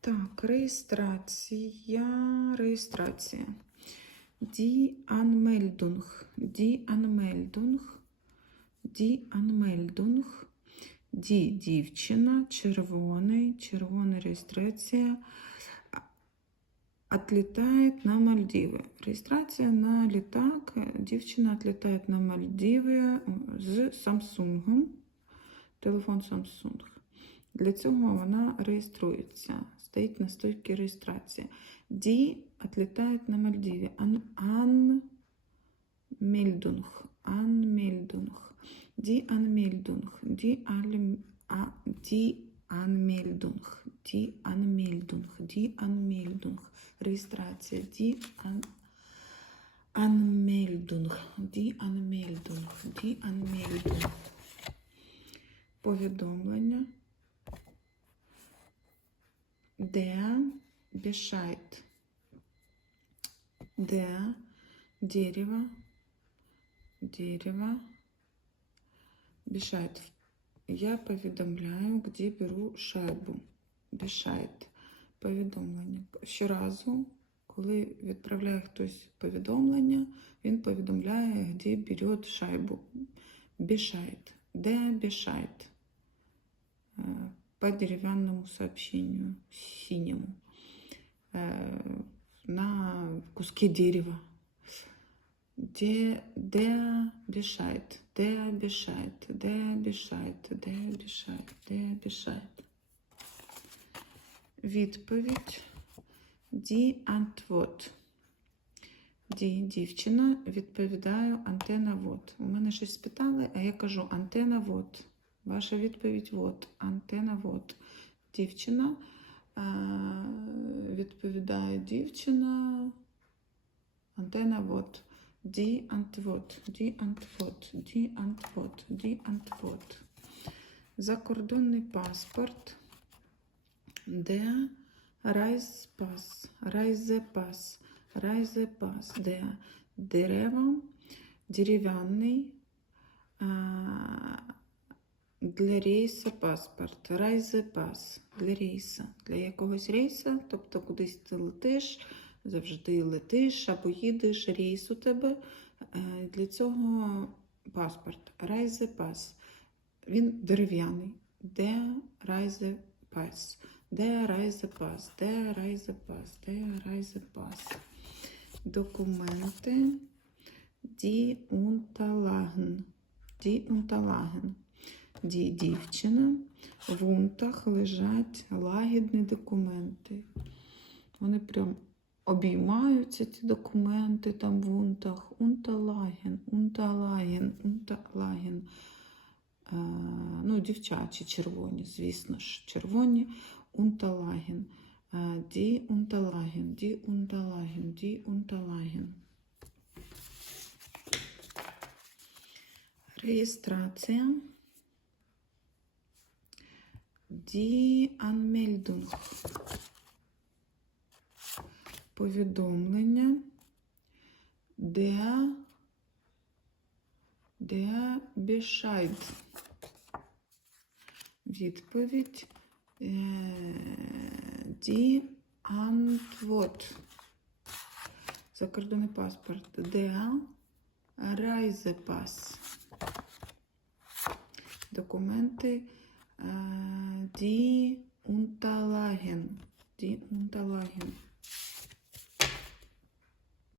Так, реєстрація, реєстрація. Die Anmeldung, die Anmeldung, дівчина, червоний, червона реєстрація, отлетает на Мальдиви. Реєстрація на літак. Дівчина отлетає на Мальдиви з Samsung. Телефон Samsung. Для цього вона реєструється. Стоїть на стойці реєстрації. Ді отлітає на Мальдиві. Ан, анмельдунг. Анмельдунг. Ді анмельдунг. Ді, анмельдунг. Ді анмельдунг. Ді анмельдунг. Реєстрація. Ді ан, анмельдунг. Ді анмельдунг. Ді анмельдунг. Повідомлення. Der Bescheid. Der дерево. Дерево. Bescheid. Я повідомляю, де беру шайбу. Bescheid. Повідомлення. Щоразу, коли відправляє хтось повідомлення, він повідомляє, де бере шайбу. Bescheid. Der Bescheid. По деревянному сообщению, синему, э, на куске дерева. Де, де бешает, де бешает, де бешает, де бешает, де бешает. Відповідь. Ді антвот. Ді дівчина відповідаю антена вот. У мене щось спитали, а я кажу антена вот. Ваша відповідь вот. Антена вот. Дівчина. Е, Відповідає дівчина. Антена вот. Ді антвот. Ді антвот. Ді антвот. Ді антвот. Закордонний паспорт. Де райзпас. Райзепас. Райзепас. Де дерево. Дерев'яний. Для рейсу паспорт, райзепас для рейса, для якогось рейса, тобто кудись ти летиш, завжди летиш або їдеш, рейс у тебе. Е, Для цього паспорт, райзепас. Він дерев'яний. Де райзепас? Де райзепас? Де райзепас? Де райзепас? Документи. Ді Унталаген. Ді Унталаген. Ді дівчина. В унтах лежать лагідні документи. Вони прям обіймаються, ці документи там в унтах. Унталаген, унталаген, унталаген. Е, ну, дівчачі червоні, звісно ж, червоні унталаген. Е, ді унталаген, ді унталаген, ді унталаген. Реєстрація. Die Anmeldung. Повідомлення. Der, der Bescheid. Відповідь. Е, Die Antwort. Закордонний паспорт. Der Reisepass. Документи. Е, Die Unterlagen. Die Unterlagen.